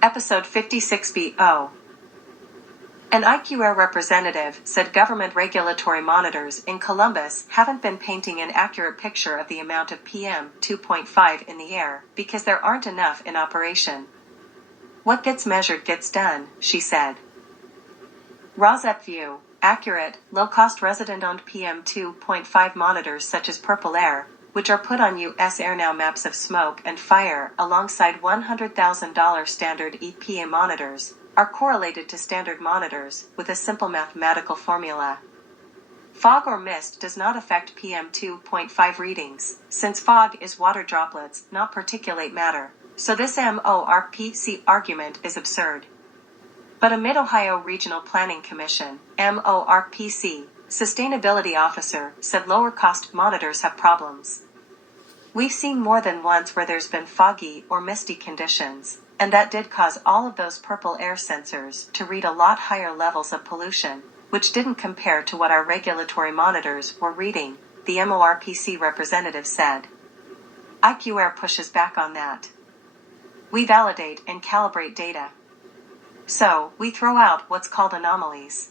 Episode 56B0. An IQAir representative said government regulatory monitors in Columbus haven't been painting an accurate picture of the amount of PM 2.5 in the air because there aren't enough in operation. What gets measured gets done, she said. Rosette View, accurate, low-cost resident-owned PM 2.5 monitors such as IQAir, which are put on U.S. AirNow maps of smoke and fire alongside $100,000 standard EPA monitors, are correlated to standard monitors with a simple mathematical formula. Fog or mist does not affect PM 2.5 readings, since fog is water droplets, not particulate matter, so this MORPC argument is absurd. But a Mid-Ohio Regional Planning Commission, MORPC, sustainability officer said lower-cost monitors have problems. We've seen more than once where there's been foggy or misty conditions, and that did cause all of those IQAir sensors to read a lot higher levels of pollution, which didn't compare to what our regulatory monitors were reading, the MORPC representative said. IQAir pushes back on that. We validate and calibrate data. So, we throw out what's called anomalies.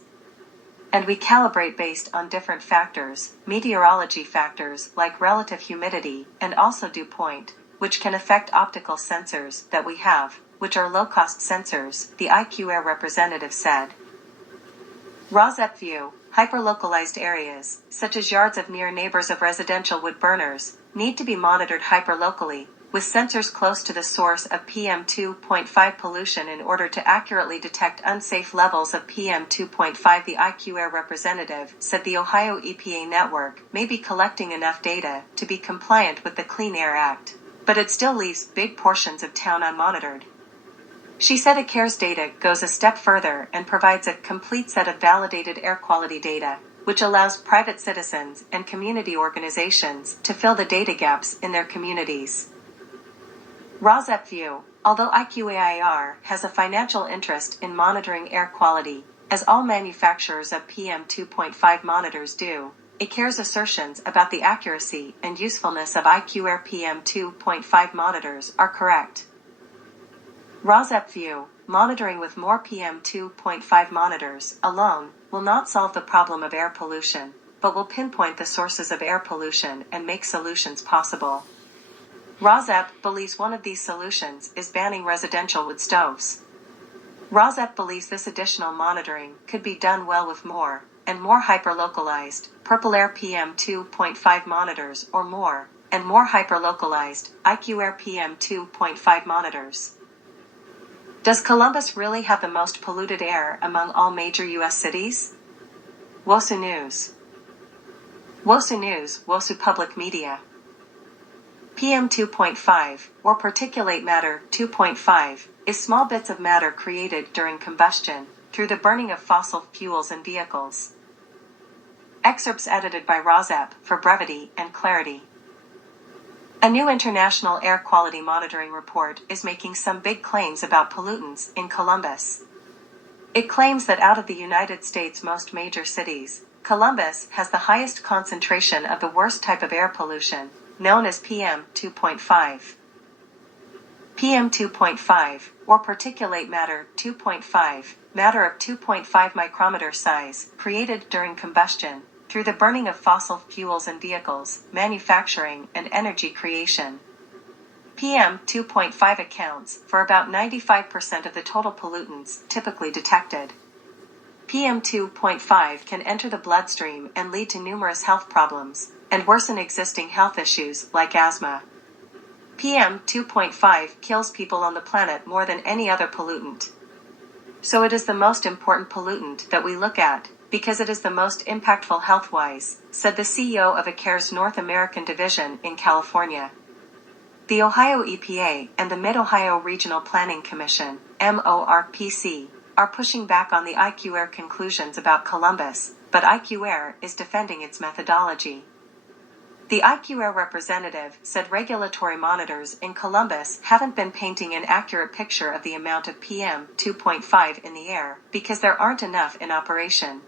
And we calibrate based on different factors, meteorology factors like relative humidity and also dew point, which can affect optical sensors that we have, which are low-cost sensors, the IQAir representative said. Rosette View, hyperlocalized areas, such as yards of near neighbors of residential wood burners, need to be monitored hyperlocally, with sensors close to the source of PM 2.5 pollution in order to accurately detect unsafe levels of PM 2.5. The IQAir representative said the Ohio EPA network may be collecting enough data to be compliant with the Clean Air Act, but it still leaves big portions of town unmonitored. She said IQAir's data goes a step further and provides a complete set of validated air quality data, which allows private citizens and community organizations to fill the data gaps in their communities. Rosette View, although IQAir has a financial interest in monitoring air quality, as all manufacturers of PM 2.5 monitors do, IQAir's assertions about the accuracy and usefulness of IQAir PM 2.5 monitors are correct. Rosette View, monitoring with more PM 2.5 monitors alone will not solve the problem of air pollution, but will pinpoint the sources of air pollution and make solutions possible. Rosette believes one of these solutions is banning residential wood stoves. Rosette believes this additional monitoring could be done well with more, and more hyperlocalized, IQAir PM 2.5 monitors or more, and more hyperlocalized, IQAir PM 2.5 monitors. Does Columbus really have the most polluted air among all major U.S. cities? WOSU News. WOSU News, WOSU Public Media. PM 2.5, or particulate matter 2.5, is small bits of matter created during combustion through the burning of fossil fuels in vehicles. Excerpts edited by Rosette for brevity and clarity. A new international air quality monitoring report is making some big claims about pollutants in Columbus. It claims that out of the United States' most major cities, Columbus has the highest concentration of the worst type of air pollution, known as PM 2.5. PM 2.5, or particulate matter 2.5, matter of 2.5 micrometer size, created during combustion, through the burning of fossil fuels in vehicles, manufacturing, and energy creation. PM 2.5 accounts for about 95% of the total pollutants typically detected. PM 2.5 can enter the bloodstream and lead to numerous health problems, and worsen existing health issues like asthma. PM 2.5 kills people on the planet more than any other pollutant. So it is the most important pollutant that we look at, because it is the most impactful health-wise, said the CEO of IQAir's North American division in California. The Ohio EPA and the Mid-Ohio Regional Planning Commission, MORPC, are pushing back on the IQAir conclusions about Columbus, but IQAir is defending its methodology. The IQAir representative said regulatory monitors in Columbus haven't been painting an accurate picture of the amount of PM 2.5 in the air because there aren't enough in operation.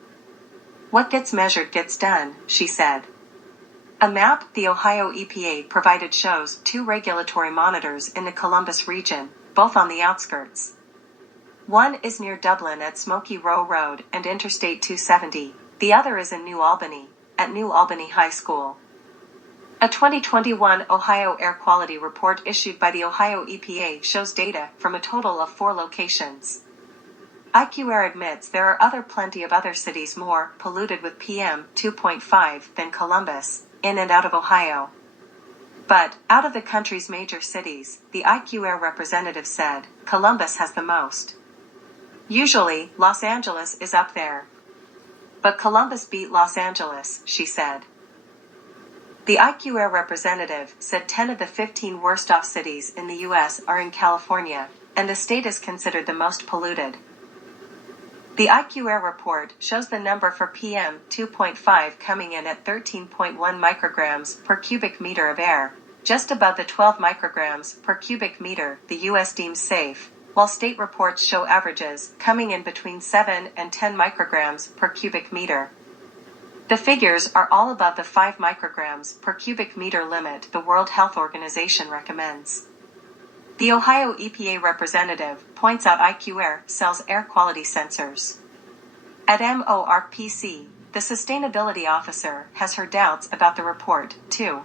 What gets measured gets done, she said. A map the Ohio EPA provided shows 2 regulatory monitors in the Columbus region, both on the outskirts. One is near Dublin at Smoky Row Road and Interstate 270, the other is in New Albany, at New Albany High School. A 2021 Ohio Air Quality Report issued by the Ohio EPA shows data from a total of 4 locations. IQAir admits there are plenty of other cities more polluted with PM 2.5 than Columbus, in and out of Ohio. But, out of the country's major cities, the IQAir representative said, Columbus has the most. Usually, Los Angeles is up there. But Columbus beat Los Angeles, she said. The IQAir representative said 10 of the 15 worst-off cities in the U.S. are in California, and the state is considered the most polluted. The IQAir report shows the number for PM 2.5 coming in at 13.1 micrograms per cubic meter of air, just above the 12 micrograms per cubic meter the U.S. deems safe, while state reports show averages coming in between 7 and 10 micrograms per cubic meter. The figures are all above the 5 micrograms per cubic meter limit the World Health Organization recommends. The Ohio EPA representative points out IQAir sells air quality sensors. At MORPC, the sustainability officer has her doubts about the report, too.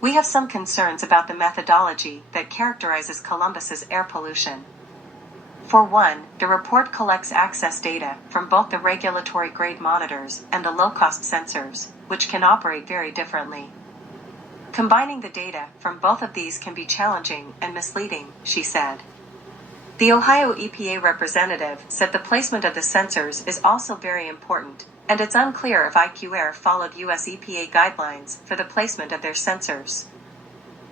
We have some concerns about the methodology that characterizes Columbus's air pollution. For one, the report collects access data from both the regulatory grade monitors and the low-cost sensors, which can operate very differently. Combining the data from both of these can be challenging and misleading, she said. The Ohio EPA representative said the placement of the sensors is also very important, and it's unclear if IQAir followed U.S. EPA guidelines for the placement of their sensors.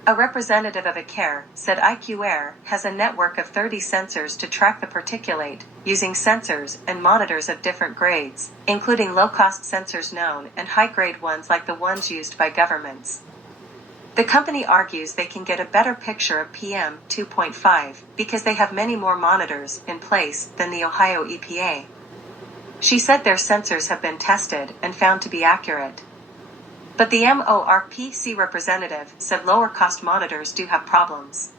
A representative of IQAir said IQAir has a network of 30 sensors to track the particulate, using sensors and monitors of different grades, including low-cost sensors known and high-grade ones like the ones used by governments. The company argues they can get a better picture of PM 2.5 because they have many more monitors in place than the Ohio EPA. She said their sensors have been tested and found to be accurate. But the MORPC representative said lower-cost monitors do have problems.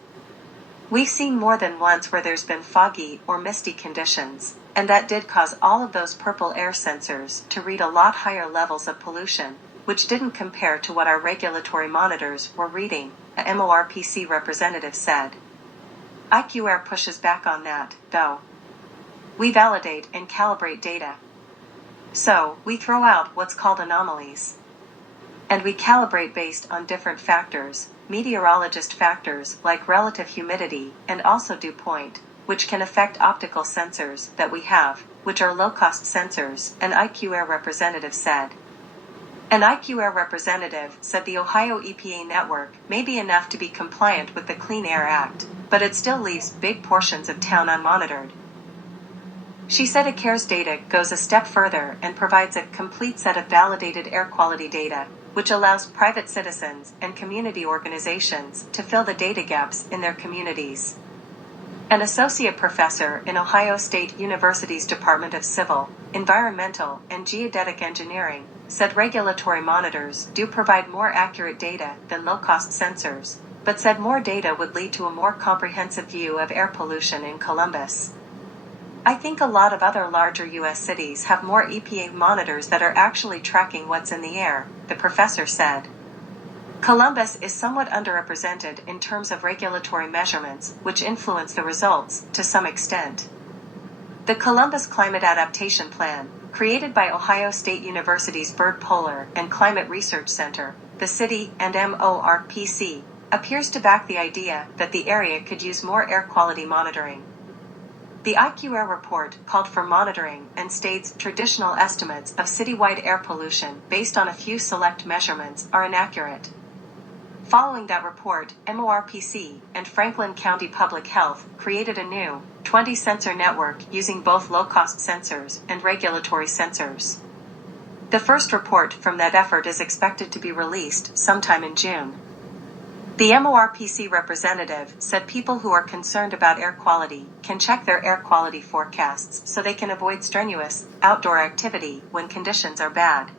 We've seen more than once where there's been foggy or misty conditions, and that did cause all of those purple air sensors to read a lot higher levels of pollution, which didn't compare to what our regulatory monitors were reading, a MORPC representative said. IQAir pushes back on that, though. We validate and calibrate data. So, we throw out what's called anomalies. And we calibrate based on different factors, meteorologist factors like relative humidity and also dew point, which can affect optical sensors that we have, which are low-cost sensors, an IQAir representative said. An IQAir representative said the Ohio EPA network may be enough to be compliant with the Clean Air Act, but it still leaves big portions of town unmonitored. She said IQAir's data goes a step further and provides a complete set of validated air quality data, which allows private citizens and community organizations to fill the data gaps in their communities. An associate professor in Ohio State University's Department of Civil, Environmental, and Geodetic Engineering said regulatory monitors do provide more accurate data than low-cost sensors, but said more data would lead to a more comprehensive view of air pollution in Columbus. I think a lot of other larger U.S. cities have more EPA monitors that are actually tracking what's in the air, the professor said. Columbus is somewhat underrepresented in terms of regulatory measurements, which influence the results to some extent. The Columbus Climate Adaptation Plan, created by Ohio State University's Bird Polar and Climate Research Center, the city and MORPC, appears to back the idea that the area could use more air quality monitoring. The IQAir report called for monitoring and states traditional estimates of citywide air pollution based on a few select measurements are inaccurate. Following that report, MORPC and Franklin County Public Health created a new 20-sensor network using both low-cost sensors and regulatory sensors. The first report from that effort is expected to be released sometime in June. The MORPC representative said people who are concerned about air quality can check their air quality forecasts so they can avoid strenuous outdoor activity when conditions are bad.